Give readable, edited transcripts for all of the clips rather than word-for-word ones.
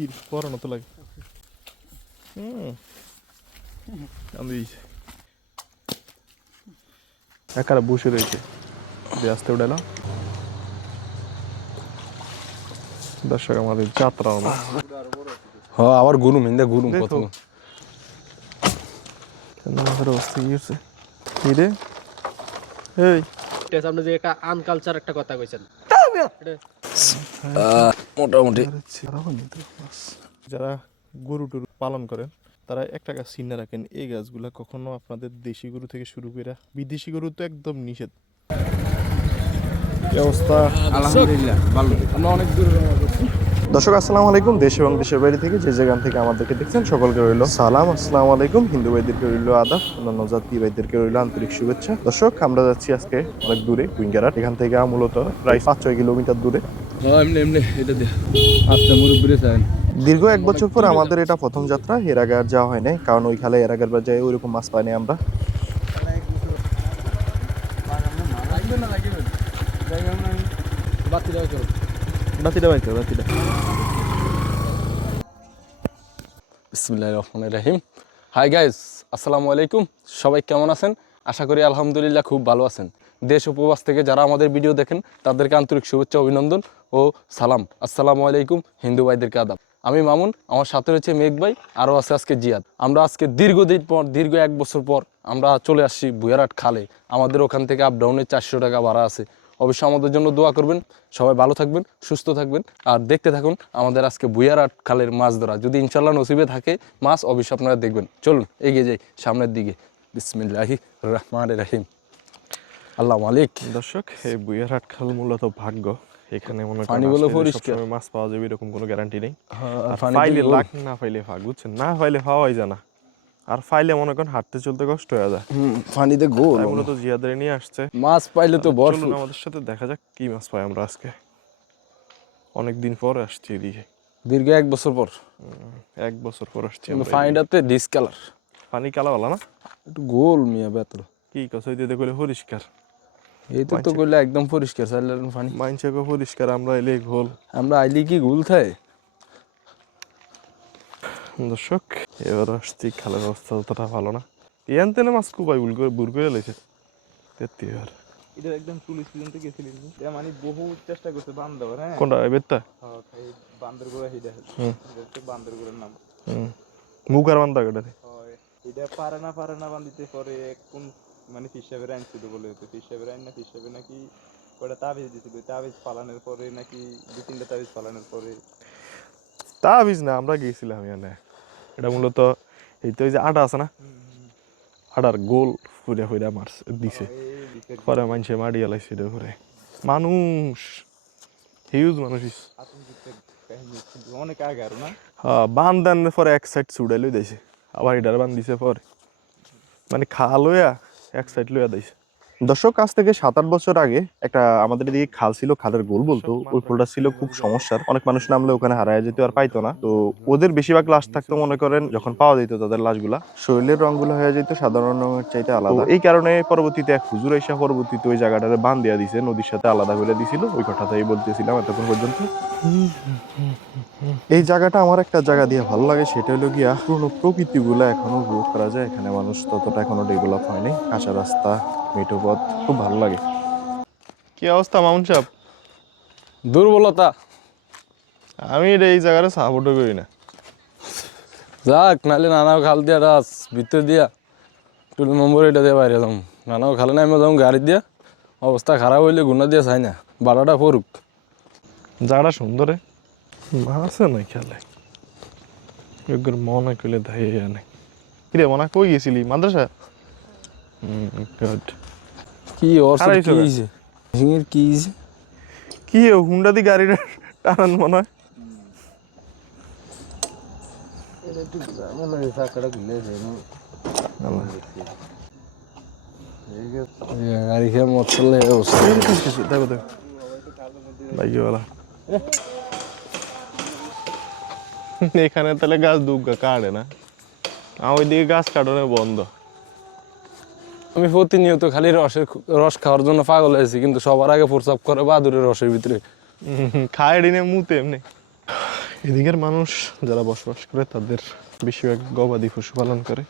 কি পরানো তো লাগে একারা বসে রয়েছে আসতে উঠালো দর্শক আমাদের যাত্রা আবার গুরুম হিন্দা গুরুম কত অবস্থা কি হচ্ছে কি রে এই আপনি যে একটা আনকালচার একটা কথা কইছেন মোটামুটি যারা গরু টরু পালন করেন তারা একটা গাছ চিনে রাখেন এই গাছগুলা কখনো আপনাদের দেশি গরু থেকে শুরু করে বিদেশি গরু তো একদম নিষেধ অবস্থা আলহামদুলিল্লাহ ভালো আমরা অনেক দূর করছি দর্শক আসসালামু আলাইকুম দেশ এবং দেশের বাইরে থেকে যে যেখান থেকে আমাদেরকে দেখছেন সকলকে রইল সালাম আসসালামু আলাইকুম হিন্দু ভাইদেরকে রইল আদাব অন্যান্য জাতি ভাইদেরকে রইল আন্তরিক শুভেচ্ছা দর্শক আমরা যাচ্ছি আজকে অনেক দূরে কুইঙ্গারাট এখান থেকে মূলত প্রায় 5-6 কিলোমিটার দূরে এমনি এটা দিয়ে আস্তে মুরব্বিরে চান দীর্ঘ 1 বছর পর আমাদের এটা প্রথম যাত্রা এর আগে আর যাওয়া হয় নাই কারণ ওই খালে এর আগের বার যাই ওইরকম মাছ পাইনি আমরা বাতিটা বিসমিল্লাহির রহমানির রহিম হাই গাইস আসসালামু আলাইকুম সবাই কেমন আছেন আশা করি আলহামদুলিল্লাহ খুব ভালো আছেন দেশ উপবাস থেকে যারা আমাদের ভিডিও দেখেন তাদেরকে আন্তরিক শুভেচ্ছা অভিনন্দন ও সালাম আসসালামু আলাইকুম হিন্দু ভাইদেরকে আদাব আমি মামুন আমার সাথে রয়েছে মেঘ ভাই আরও আছে আজকে জিয়াদ আমরা আজকে দীর্ঘদিন পর দীর্ঘ 1 বছর পর আমরা চলে আসছি বুয়ারাট খালে আমাদের ওখান থেকে আপ ডাউনে 400 টাকা ভাড়া আছে অবশ্যই আমাদের জন্য দোয়া করবেন সবাই ভালো থাকবেন সুস্থ থাকবেন আর দেখতে থাকুন আমাদের আজকে বুয়ারাট খালের মাছ ধরা যদি ইনশাল্লাহ নসিবে থাকে মাছ অবশ্যই আপনারা দেখবেন চলুন এগিয়ে যাই সামনের দিকে বিসমিল্লাহির রহমানির রহিম আল্লাহ মালিক দর্শক এই বুয়ারহাট খাল মূলত ভাগ্য এখানে মনে পানি বলে পরিষ্কার মাছ পাওয়া যাবে এরকম কোনো গ্যারান্টি নেই আর ফাইলে লাখ না ফাইলে ভাগ বুঝছেন না ফাইলে পাওয়াই জানা আর ফাইলে মনে করেন হাঁটতে চলতে কষ্ট হয়ে যায় পানিতে গোল মূলত জিয়াদের নিয়ে আসছে মাছ পাইলে তো চলুন আমাদের সাথে দেখা যাক কি মাছ পাই আমরা আজকে অনেকদিন পর আসছি এদিকে দীর্ঘ 1 বছর পর 1 বছর পর আসছি পানিটাতে ডিসকালার পানি কালাওয়ালা না একটু গোল মিয়া বেতল কি কসই দিতে কইলে পরিষ্কার এই তো কইলে একদম পরিষ্কার চাইলে পানি মাইনছাকে পরিষ্কার আমরা এলে ঘোল আমরা আইলি কি গোল থাকে দর্শক এবার আসছি খালের অবস্থা অতটা ভালো না ইয়ান তেনে মাছ কুপাই বুর করে লেছে তেত্তি আর এটা একদম পুলিশ পর্যন্ত গেছিলেন এটা মানে বহু চেষ্টা করতে বান দেওয়ার হ্যাঁ কোনটা বেত্তা হ্যাঁ এই বান্দর গোড়া হিডা এটা বান্দর গোড়ার নাম মুখ আর বান্দা কাটাতে হয় এটা পারে না বান্দিতে পরে কোন মানে ফিশাবের আইন ছিল বলে হতো ফিশাবের আইন না ফিশাবে নাকি ওটা তাবিজ দিছিল তাবিজ পালানোর পরে নাকি 2-3টা তাবিজ পালানোর পরে তাবিজ না আমরা গিয়েছিলাম এখানে এটা মূলত এই তো এই যে আটা আছে না আটার গোল ফুরা ফুরা মারছে দিছে পরে মানুষে মারি এলাইছে এটা করে মানুষ হিউজ মানুষ অনেক আগে আর না হ্যাঁ বান দেন পরে এক সাইড ছুড়াই লই দিয়েছে আবার এটার বান দিছে পরে মানে খাল লইয়া এক সাইড লইয়া দিয়েছে দর্শক কাছ থেকে 7-8 বছর আগে একটা আমাদের এদিকে খাল ছিল খালের গোল বলতো ওই গোলটা ছিল খুব সমস্যার অনেক মানুষ নামলে ওখানে হারায় যেত আর পাইতো না তো ওদের বেশিরভাগ লাশ থাকতো মনে করেন যখন পাওয়া যেত তাদের লাশগুলা শরীরের রঙগুলো হয়ে যেত সাধারণ রঙের চাইতে আলাদা এই কারণে পরবর্তীতে এক হুজুর এসে পরবর্তীতে ওই জায়গাটারে বান দিয়া দিছে নদীর সাথে আলাদা করে দিছিল ওই কথাটাই বলতেছিলাম এতক্ষণ পর্যন্ত এই জায়গাটা আমার একটা জায়গা দিয়ে ভালো লাগে সেটা হলো গিয়া পুরনো প্রকৃতিগুলো এখনো উপভোগ করা যায় এখানে মানুষ ততটা এখনো ডেভেলপ হয়নি কাঁচা রাস্তা মেঠো পথ খুব ভালো লাগে কি অবস্থা মামুন সাহেব দুর্বলতা আমি এই জায়গাটা সাপোর্টও করি না যাক নাহলে নানাও খাল দিয়া রাস ভিতর দিয়া টুল নম্বর এটা দিয়ে বাইরে যাম নানাও খালে নামে যাম গাড়ি দিয়া অবস্থা খারাপ হইলে গুণা দিয়া চাই না বাড়াটা পড়ুক জায়গাটা সুন্দর আছে না খেলে মনে করলে ধাই আনে কিরে মনে কই গেছিলি মাদ্রাসা গুড কি ওর কি হইছে হিঙের কি হইছে কি হুন্ডা দি গাড়িটা টানান মনে হয় গাড়ি খেয়ে মত চললে দেখো দেখো বাইকওয়ালা এখানে তাহলে গাছ দুগা কাটে না ওইদিকে গাছ কাটানো বন্ধ আমি প্রতিনিয়ত খালি রস খাওয়ার জন্য পাগল হয়েছি কিন্তু সবার আগে প্রস্রাব করে বাদুরের রসের ভিতরে খায় ডিনে মুতে এমনি এদিকের মানুষ যারা বসবাস করে তাদের বেশিরভাগ গবাদি পশু পালন করে।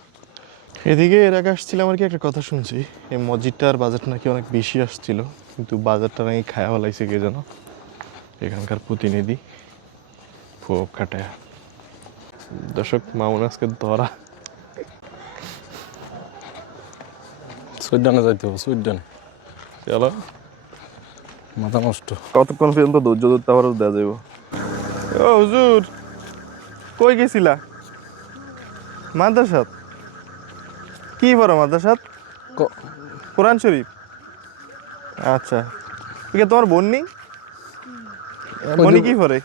এদিকে এর আগে আসছিলাম আর কি, একটা কথা শুনছি এই মসজিদটার বাজার নাকি অনেক বেশি আসছিল, কিন্তু বাজারটা নাকি খায়া ফেলাইছে কে যেন, এখানকার প্রতিনিধি ফোক কাটায়। দর্শক মামুন আজকে ধরা। সুইডানে যাইতে হবে, সুইডানে। চলো, মাথা নষ্ট। কতক্ষণ পর্যন্ত ধৈর্য ধরতে আবার দেওয়া যাইব। ও হুজুর, কই গেছিলা? মাদ্রাসাত? কি পড়ো মাদ্রাসাত? কোরআন শরীফ? আচ্ছা, ঠিক আছে। তোমার বোন নেই? বোনই কি পড়ে?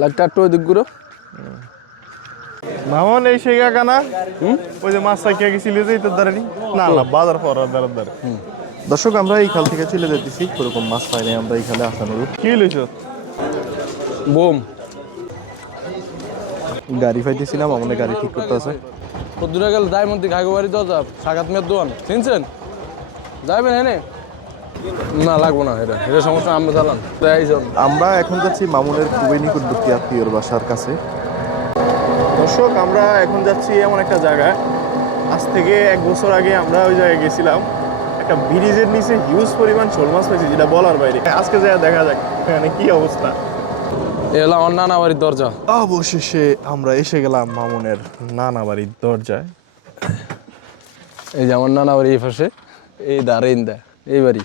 লাইটটা একটু ওই দিক ঘুরো। মামন এই শেখা কানা ওই যে মাছ সাইকিয়া গেছিল যে তোর দ্বারা না না বাজার পড়ার দ্বারা দ্বারা। দর্শক আমরা এই খাল থেকে চলে যেতেছি, ওরকম মাছ পাই নাই আমরা এই খালে আসানোর। কি লইছ? বোম। গাড়ি পাইতেছিলাম, আমাদের গাড়ি ঠিক করতে আছে। কদ্দুরা গেল দায় মধ্যে ঘাগো বাড়ি দেওয়া যাব, সাগাত মেয়ের দোয়ান চিনছেন? যাবেন হেনে? না লাগবো না, এটা এটা সমস্যা, আমরা চালান। আমরা এখন যাচ্ছি মামুনের খুবই নিকটবর্তী আত্মীয়র বাসার কাছে। দর্শক আমরা এখন যাচ্ছি এমন একটা জায়গায়, আজ থেকে 1 বছর আগে আমরা ওই জায়গায় গেছিলাম, একটা ব্রিজের নিচে হিউজ পরিমাণ শোল মাছ পেয়েছি, যেটা বলার বাইরে। আজকে যাই দেখা যাক এখানে কি অবস্থা। এলা আমার নানা বাড়ির দরজা। অবশেষে আমরা এসে গেলাম মামুনের নানা বাড়ির দরজায়। এই যে আমার নানা বাড়ি এই পাশে, এই দাঁড়েন দা এই বাড়ি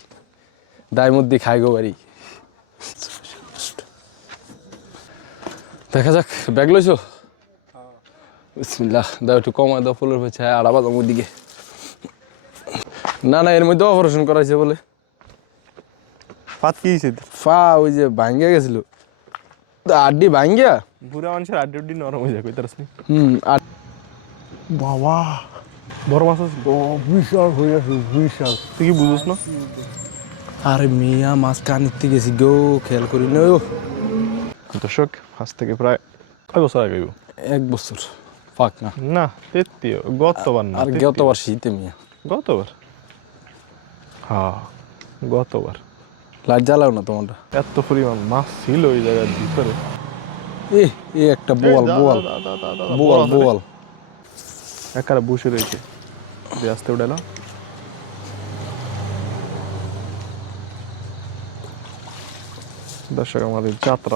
দায় মধ্যে খাইগো বাড়ি। দেখা যাক, ব্যাগ লইছো? বিসমিল্লাহ, দাও একটু কমায় দাও, ফুলের পেছে আড়াবা দাম দিকে। না না, এর মধ্যে অপারেশন করাইছে বলে। ফাত কি হয়েছে? ফা ওই যে ভাঙ্গিয়া গেছিল, আড্ডি ভাঙ্গিয়া। বুড়া মানুষের আড্ডি নরম হয়ে যায়, কইতারস নি? আর বাবা বড় মাছ আছে, বিশাল হয়ে আছে, বিশাল। তুই কি বুঝছ না? আরে মিয়া, মাছ কানিতে গেছি গো, খেয়াল করি না। দর্শক আজ থেকে প্রায় 1 বছর আগে। 1 বছর ফাঁক না না, তেত্তিও গতবার না, আর গতবার শীতে মিয়া। গতবার, হ্যাঁ গতবার। লাইট জ্বালাও না তোমারটা। এত পরিমাণ মাছ ছিল ওই জায়গার ভিতরে। এই একটা বোয়াল, বোয়াল বোয়াল বোয়াল একারে বসে রয়েছে, আসতে উঠালো। দর্শক আমাদের যাত্রা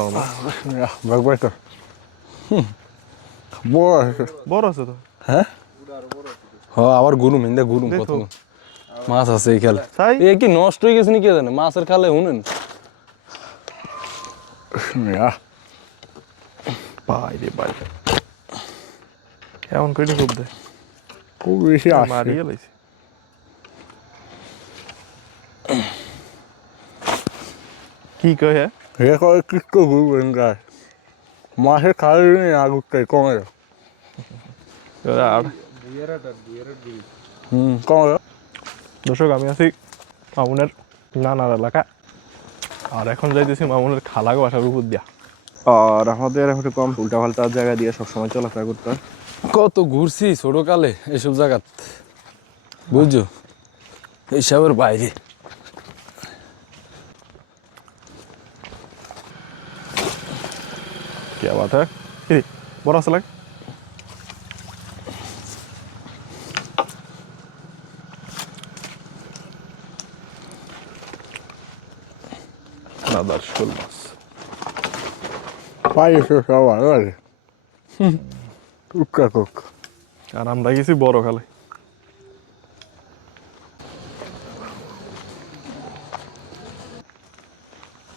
বড় আছে তো। হ্যাঁ আবার গুরুম হিন্দা গুরুম কত মাছ আছে এই খালে। এ কি নষ্ট হয়ে গেছে নাকি জানে মাছের খালে? শুনেন বাইরে বাইরে কেমন করে খুব দেয়, খুব বেশি মারিয়ে লাইছে। কি কয়? হ্যাঁ কয় কিস্তো ঘুরবেন গায়ে মাছের খালে আগুটাই কমে যাও। কমে যাও। দর্শক আমি আছি মামুনের নানার এলাকা, আর এখন যাইতেছি মামুনের খালাগো বাসার উপর দিয়া। আর আমাদের এখন কম উল্টা পাল্টা জায়গা দিয়ে সবসময় চলাফেরা করতে হয়। কত ঘুরছি ছোটকালে এসব জায়গাত, বুঝছো, এইসবের বাইরে। क्या बात है? बड़ा सा लग দাদার শোল মাছ পাইছো সবার টুকা কক। আর আমরা গেছি বড় খালে।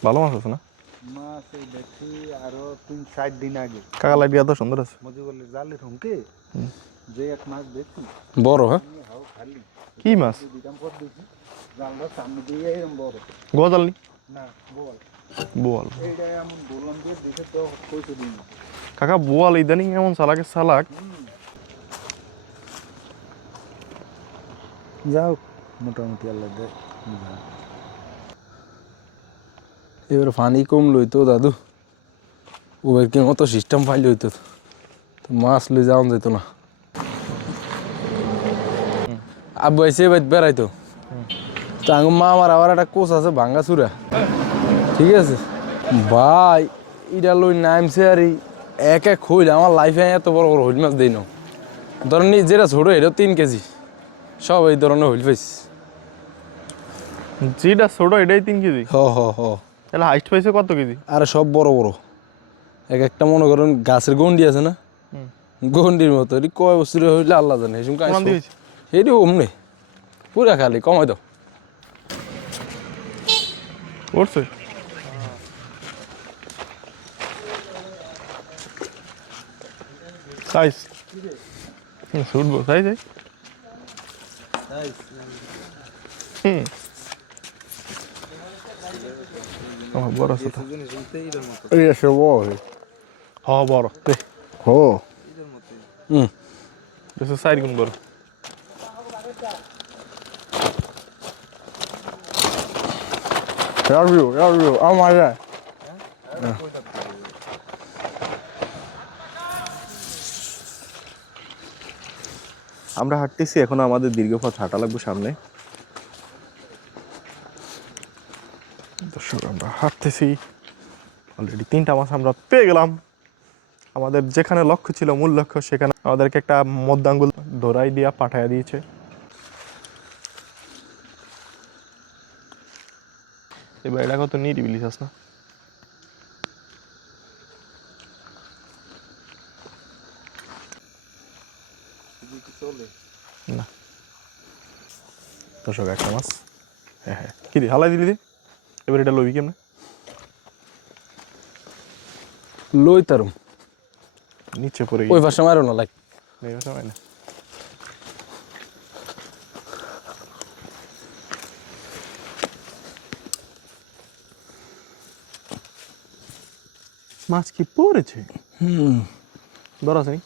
ভালো মাছ আছে না? মাছ এই দেখি আরো 3-4 দিন আগে কাকা লাইট তো সুন্দর আছে। মজিবলের জালে ঠুমকে যে এক মাছ দেখছি বড়, হ্যাঁ হাও খালি কি মাছ? দিদাম পর দেখি জালটা সামনে দিয়ে এরকম বড় গজাল নি? না বল বোয়াল। এইটা এমন বললাম যে দেখে তো কইছো দিন কাকা বোয়াল ইদানিং এমন চালাকে চালাক। যাও মোটামুটি আল্লাহ দে এবার পানি কম লইতো দাদু, ওবার কি মতো সিস্টেম ফাইল হইতো তো মাছ লই যাওয়া যেত না। আব্বু এসে এবার বেড়াইতো তো মা আমার আবার একটা কোচ আছে ভাঙ্গা চূড়া, ঠিক আছে ভাই, এটা লই নামছে আর এক এক হইল আমার লাইফে এত বড় বড় হইল মাছ দেই না। ধরেন যেটা ছোট এটা 3 কেজি, সব এই ধরনের হইল পাইছি। যেটা ছোট এটাই 3 কেজি, হ হ হ। তাহলে হাইস্ট পাইছে কত কেজি? আরে সব বড় বড়, এক একটা মনে করেন গাছের গন্ডি আছে না, গন্ডির মতো। এটি কয় বছর হইলে আল্লাহ জানে। এসম প্রমাণ দিয়েছি। এটি অমনে পুরা খালি কমাই দাও। করছে সাইজ ছুটবো সাইজ বড় আছে তো। এই এসে বল হ বড় হো বেশ 4 গুণ বড়। ইয়ার আমার আমরা হাঁটতেছি, এখন আমাদের দীর্ঘ পথ হাঁটা লাগবে সামনে। দর্শক আমরা হাঁটতেছি, অলরেডি 3টা মাছ আমরা পেয়ে গেলাম। আমাদের যেখানে লক্ষ্য ছিল, মূল লক্ষ্য, সেখানে আমাদেরকে একটা মধ্যাঙ্গুল ধরাই দিয়া পাঠাইয়া দিয়েছে। এবার এটা কত নিরিবিলি চাস না? না দর্শক একটা মাছ, হ্যাঁ হ্যাঁ, কি রে হালাই দিলি রে? এবার এটা লবি কেমনে? লই তারুম নিচে পড়ে ওই ভাষা মারো না লাইক। না মাছ কি পড়েছে? ধরা আছে নি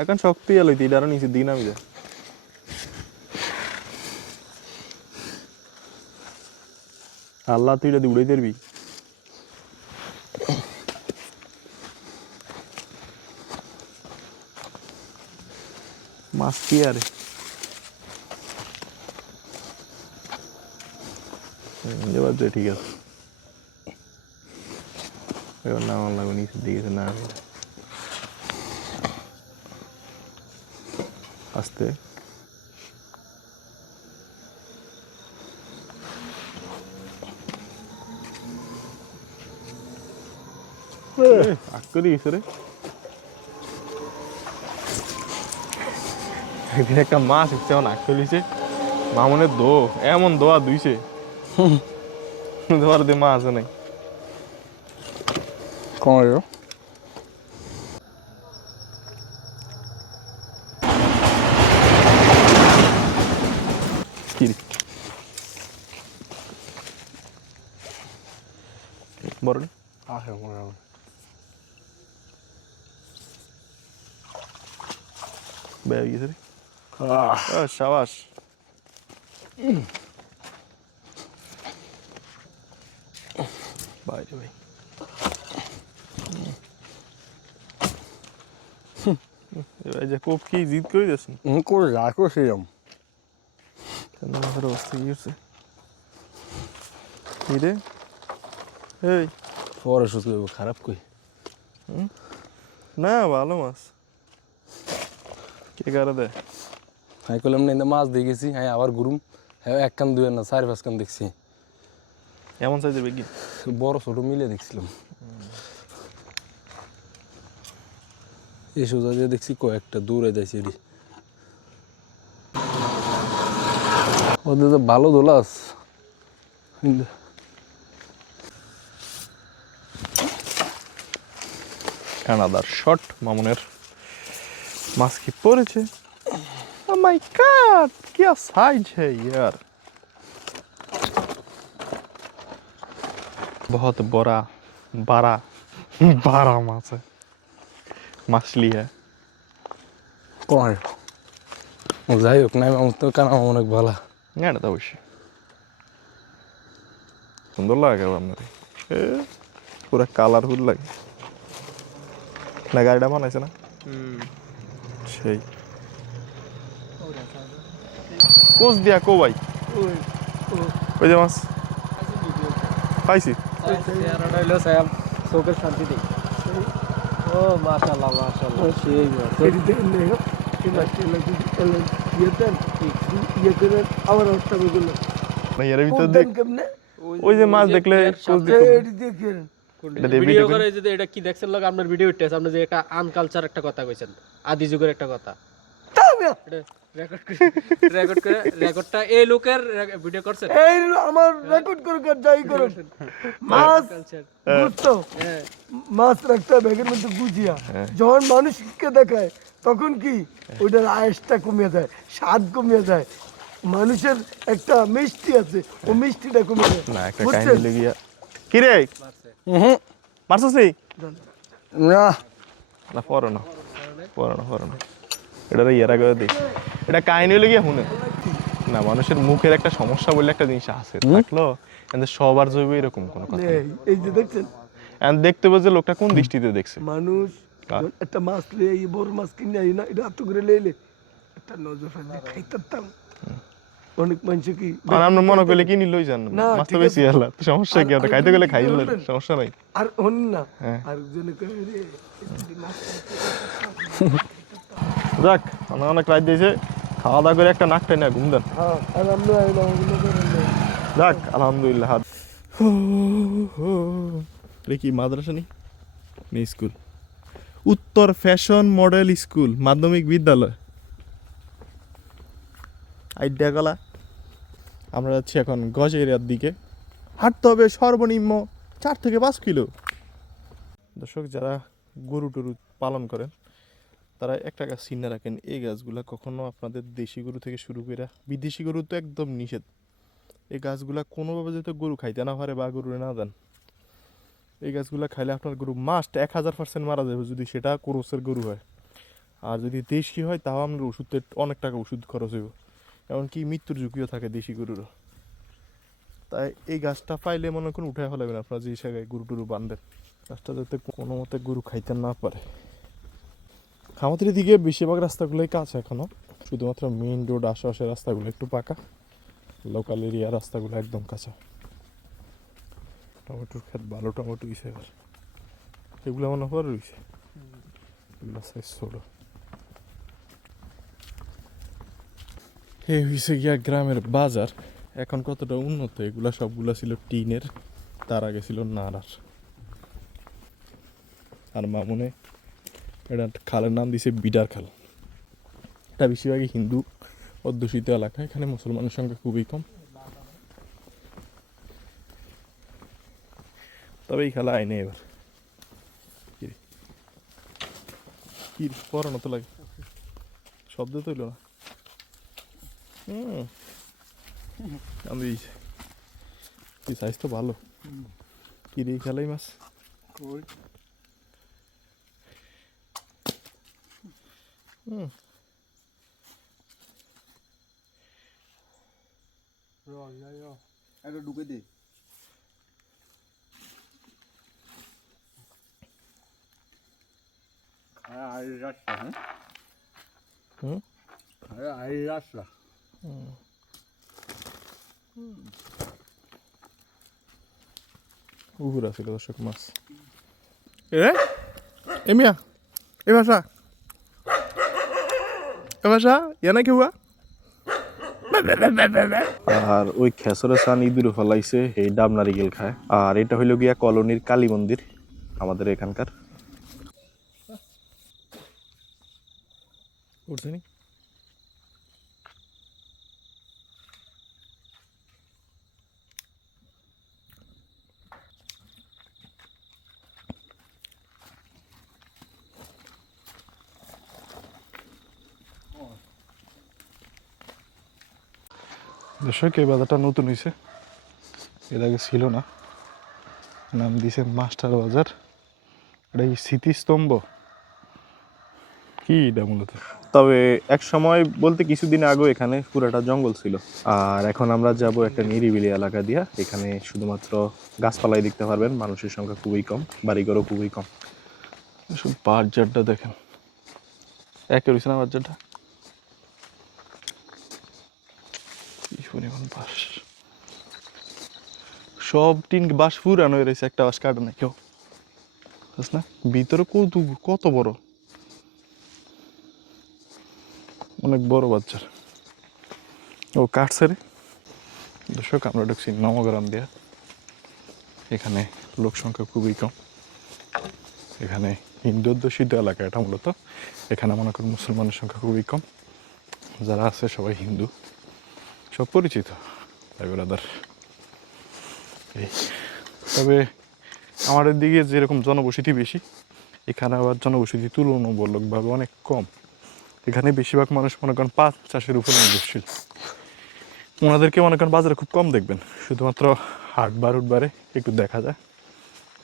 এখন শক্তি এলো, তুই আরো নিচের দিকে নামি যায়। আল্লাহ তুই যদি উড়ে দেবি। মাছ কি আরে এবার যে ঠিক আছে, এবার নামার লাগবে নিচের দিকে না আস্তে। আক্করি গেছে রে, একদিন একটা মাছ এসছে আমার আক্কর দিয়েছে, মামনের দো এমন দোয়া দুইছে, দোয়ার দিয়ে মা আছে নাই। কমাইও কি বড় আসে মনে হয় বেড়ে গেছে রে। সাবাস, ভাই ভাই এবার যে কোপ কি জিদ করে যাচ্ছেন করে রাখো সেরকম। মাছের অবস্থা কি হচ্ছে? কি রে এই পরে সুস্থ খারাপ কই না, ভালো মাছ কে কারা দেয়? হ্যাঁ করলাম না, মাছ দিয়ে গেছি, হ্যাঁ আবার ঘুরুম, হ্যাঁ 1 কান 2 না 4-5 কান দেখছি। এমন সাইজের বেগি বড় ছোট মিলে দেখছিলাম। এই সোজা দিয়ে দেখছি কয়েকটা দূরে যাইছে। ওদের তো ভালো দোলাস। কানাদার শট মামুনের, মাছ কি পড়েছে? Oh my God, क्या साइज है यार, बहुत बड़ा बड़ा बड़ा माछ है, मछली है। কয় যাই হোক নাই আমার তো কানা অনেক ভালো। না এটা তো অবশ্যই সুন্দর লাগে আপনার, পুরো কালারফুল লাগে না? গাড়িটা বানাইছে না সেই কোচ দিয়া কো ভাই, ওই যে মাছ পাইছি চেহারাটা হইলো স্যাম চোখের শান্তি নেই। ও মাশাআল্লাহ মাশাআল্লাহ সেই ভাই এর ভিতর দিয়ে ওই যে মাছ দেখলে কোচ দিত এটা দিয়ে ভিডিও ভিডিও করে যদি এটা কি দেখছেন লোক আপনার ভিডিও উঠতেছে আপনি যে একটা আনকালচার একটা কথা কইছেন আদি যুগের একটা কথা রেকর্ডটা এই লোকের ভিডিও করছেন এই আমার রেকর্ড করে যাই করুন মাছ বুঝতো মাছ রাখতে ব্যাগের মধ্যে গুজিয়া যখন মানুষকে দেখায় তখন কি ওইটার আয়েসটা কমে যায় স্বাদ কমে যায় মানুষের একটা মিষ্টি আছে ও মিষ্টিটা কমে যায় না একটা কাহিনী লেগিয়া কি রে মারছস নি না পড়ো না এটা ইয়ার আগে দেখ এটা কাহিনী লেগিয়া শুনে না মানুষের মুখের একটা সমস্যা বলে একটা জিনিস আছে থাকলো কিন্তু সবার জৈব এরকম কোনো কথা নেই। এই যে দেখছেন এখন দেখতে হবে যে লোকটা কোন দৃষ্টিতে দেখছে মানুষ একটা মাছ লিয়ে এই বড় মাছ কিনে আই না এটা এত করে লেলে একটা নজর ফেলে খাইতাম অনেক মানুষ কি আর আমরা মনে করলে কিনি লই যান না, মাছ তো ঠিক বেশি আলা তো সমস্যা কি আছে খাইতে গেলে খাইলে বলবেন? সমস্যা নাই আর হন না হ্যাঁ। আর জনে কই রে মাছ যাক অনেক রাত দিয়েছে খাওয়া দাওয়া করে একটা নাক টাইনা ঘুম দেন হ্যাঁ আর আমরা এলাম যাক আলহামদুলিল্লাহ রে কি মাদ্রাসা নেই স্কুল উত্তর ফ্যাশন মডেল স্কুল মাধ্যমিক বিদ্যালয় আইডিয়া গলা আমরা যাচ্ছি এখন গজ এরিয়ার দিকে হাঁটতে হবে সর্বনিম্ন 4 থেকে 5 কিলো দর্শক যারা গরু টরু পালন করেন তারা একটা গাছ চিনে রাখেন এই গাছগুলা কখনো আপনাদের দেশি গরু থেকে শুরু করে বিদেশি গরু তো একদম নিষেধ এই গাছগুলা কোনোভাবে যাতে গরু খাইতে না পারে বা গরু না দেন এই গাছগুলা খাইলে আপনার গরু মাস্ট 1000% মারা যাবে যদি সেটা ক্রোসের গরু হয় আর যদি দেশি হয় তাও আপনার ওষুধে অনেক টাকা ওষুধ খরচ হইব এমনকি মৃত্যুর ঝুঁকিও থাকে দেশি গরুরও তাই এই গাছটা পাইলে মনে করুন উঠে ফেলাবেন আপনার যে জায়গায় গরু টরু বাঁধবেন গাছটা যাতে কোনো মতে গরু খাইতে না পারে আমাদের দিকে বেশিরভাগ রাস্তাগুলোই কাছে এখনো শুধুমাত্র মেইন রোড আশেপাশের রাস্তাগুলো একটু পাকা লোকাল এরিয়া রাস্তাগুলো একদম কাঁচা টমেটোর ক্ষেত ভালো টমেটো হয়েছে এবার এগুলো মনে হয় রয়েছে এগুলো সাইজ ছোট এই হয়েছে গিয়া গ্রামের বাজার এখন কতটা উন্নত এগুলা সবগুলা ছিল টিনের তার আগে ছিল নাড়ার আর মামুনে এটা খালের নাম দিয়েছে বিডার খাল এটা বেশিরভাগই হিন্দু অধ্যুষিত এলাকা এখানে মুসলমানের সংখ্যা খুবই কম তবে এই খেলা আইনে এবার কি পড়ানো তো লাগে শব্দ তো হইল না আমি সাইজ তো ভালো কি রে খেলাই মাছ এটা ঢুকে দে আড়ি রাস্তা হ্যাঁ আড়ি রাস্তা উহুর আছিল দর্শক মাছ এ মিয়া এ ভাষা ইয়ানা কি হুয়া আর ওই খেসরের সান ইঁদুর ফলাইছে এই ডাব নারিকেল খায় আর এটা হইল গিয়া কলোনির কালী মন্দির আমাদের এখানকার উঠছে নি দর্শক এই বাজারটা নতুন হয়েছে এর আগে ছিল না নাম দিয়েছে মাস্টার বাজার এটা কি স্মৃতিস্তম্ভ কি এটা মূলত তবে এক সময় বলতে কিছুদিন আগে এখানে পুরাটা জঙ্গল ছিল আর এখন আমরা যাব একটা নিরিবিলি এলাকা দিয়া এখানে শুধুমাত্র গাছপালাই দেখতে পারবেন মানুষের সংখ্যা খুবই কম বাড়িঘরও খুবই কম বাজারটা দেখেন একে রয়েছে না বাজারটা সব টিন বাঁশ পুরানো হয়ে রয়েছে, একটা বাঁশ কাটে না কেউ, বুঝছ না? ভিতরে কত বড়, অনেক বড় বাচ্চার। ও কাটছে রে। দর্শক আমরা ঢুকছি নবগ্রাম দিয়া। এখানে লোক সংখ্যা খুবই কম। এখানে হিন্দু অধ্যুষিত এলাকা এটা মূলত। এখানে মনে করেন মুসলমানের সংখ্যা খুবই কম, যারা আছে সবাই হিন্দু, সব পরিচিত ভাই ব্রাদার। এই তবে আমাদের দিকে যেরকম জনবসতি বেশি, এখানে আবার জনবসতি তুলনামূলকভাবে অনেক কম। এখানে বেশিরভাগ মানুষ মনে করেন পাট চাষের উপর নির্ভরশীল। ওনাদেরকে মনে করেন বাজারে খুব কম দেখবেন, শুধুমাত্র হাটবার উঠবারে একটু দেখা যায়,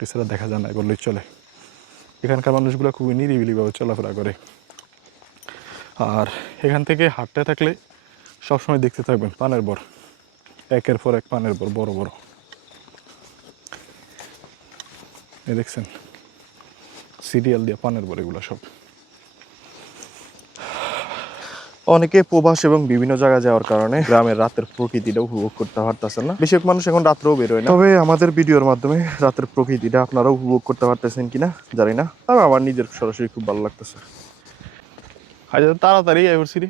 এছাড়া দেখা যায় না বললেই চলে। এখানকার মানুষগুলো খুবই নিরিবিলিভাবে চলাফেরা করে। আর এখান থেকে হাঁটতে থাকলে সবসময় দেখতে থাকবেন পানের বর, একের পর এক পানের বর, বড় বড়। এই দেখছেন সিরিয়াল দিয়ে পানের বর, এগুলো সব। অনেকে প্রবাস এবং বিভিন্ন জায়গায় যাওয়ার কারণে গ্রামের রাতের প্রকৃতিটা উপভোগ করতে পারতেছেন না। বেশিরভাগ মানুষ এখন রাত্রেও বেরোয় না। তবে আমাদের ভিডিওর মাধ্যমে রাতের প্রকৃতিটা আপনারা উপভোগ করতে পারতেছেন কিনা জানি না, তবে আমার নিজের সরাসরি খুব ভালো লাগতেছে। হাজার তাড়াতাড়ি আই করছি রে।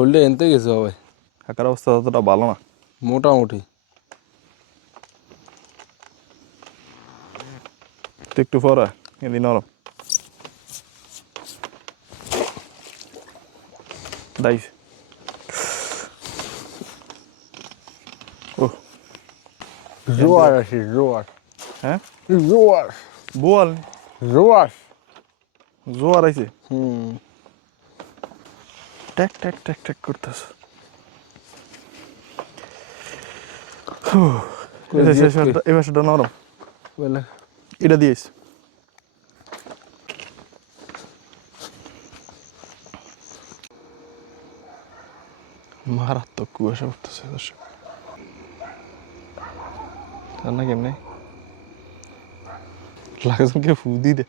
হলে এনতে গেছে ভাই, কাকার অবস্থা ততটা ভালো না, মোটামুটি। তো একটু পরে এদিন নরম দাইস। ও জোয়ার আছে, জোয়ার। হ্যাঁ জোয়ার, বোয়াল জোয়ার। জোয়ার আইছে, হুম, ট্যাক ট্যাক ট্যাক ট্যাক করতেছে। এই পাশটা নরম, বলে এটা দিয়েছ। মারাত্মক কুয়াশা পড়তেছে দর্শক, তার না কেমনে লাগজনকে ফু দি দে।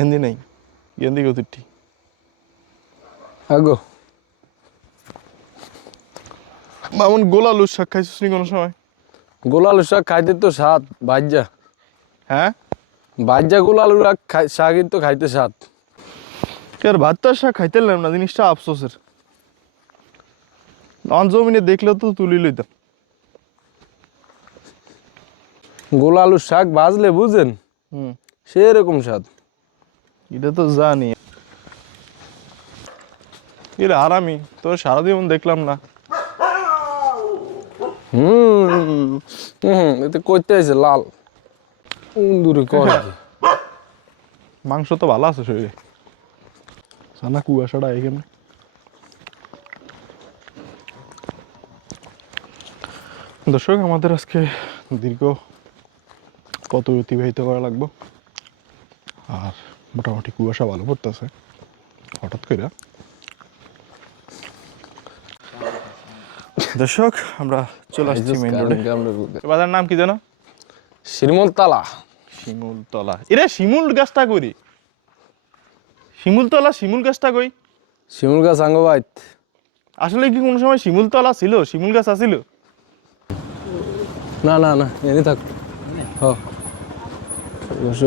এন্দি নাই, এন্দি কতটি আগো মামুন গোলা লুজ শাক খাইছিস নি কোনো সময়? গোলালু শাক খাইতে তো স্বাদ, ভাজ্যা হ্যাঁ ভাজ্যা গোলালু শাক তো খাইতে স্বাদ। আর ভাতটার শাক খাইতে না, জিনিসটা আফসোসের। অন জমিনে দেখলেও তো তুলি লইতাম। গোলালু শাক ভাজলে বুঝেন হুম, সেরকম স্বাদ। এটা তো জানি। এর আরামি তোর সারাদিন দেখলাম না। এতে করতে আছে লাল দূরে করে। মাংস তো ভালো আছে শরীরে, সানা কুয়াশাটা এখানে। দর্শক আমাদের আজকে দীর্ঘ কত অতিবাহিত করা লাগবে, আর মোটামুটি কুয়াশা ভালো পড়তেছে হঠাৎ করে। দর্শক আমরা চলে আসছি মেইন রোডে। বাজার নাম কি জানো? শিরমল তালা। শিমুল তলা। এরে শিমুল গাছটা করি, শিমুল তলা, শিমুল গাছটা কই? শিমুল গাছ আঙ্গ বাইত। আসলে কি কোনো সময় শিমুল তলা ছিল, শিমুল গাছ আছিল? না না না, এনে থাক।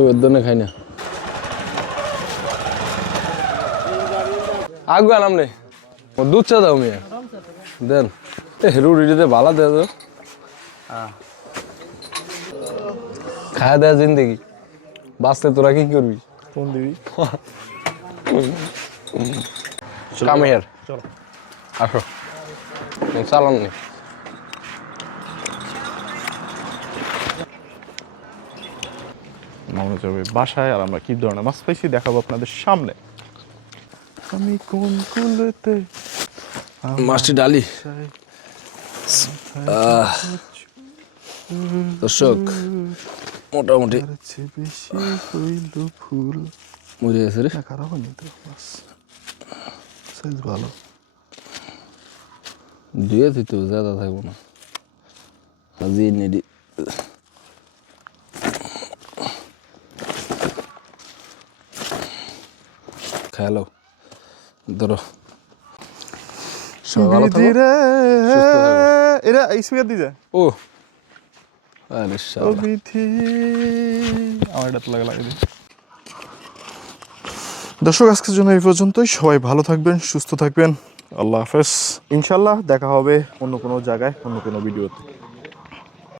ওর জন্য খাই না। আগুয়া নাম নে দুধ চা দাও মিয়া দেন। রুটিতে ভালো দেয় তো, খায়া দেয় জিন্দগি বাঁচতে। তোরা কি করবি? কোন দিবি? কাম হিয়ার, চলো আসো চালান নি। মনে যাবে বাসায়, আর আমরা কি ধরনের মাছ পাইছি দেখাবো আপনাদের সামনে। আমি কোন কুলেতে মাছটি ডালি। দর্শক মোটামুটি বেশি হইল ফুল। মরে গেছে রে। না খারাপ হয়নি তো, মাছ সাইজ ভালো। ধুয়ে দিতে জায়গা থাকবো না আজি নেডি। খেয়ালো ধরো সবাই ভালো থাকো বিধি রে, সুস্থ থাকো। এরা এই সুইয়া দিয়ে যায় ও আরে ও শালা বিধি আমার এটা তো লাগে দিই। দর্শক আজকের জন্য এই পর্যন্তই। সবাই ভালো থাকবেন, সুস্থ থাকবেন। আল্লাহ হাফেজ। ইনশাল্লাহ দেখা হবে অন্য কোনো জায়গায়, অন্য কোনো ভিডিওতে।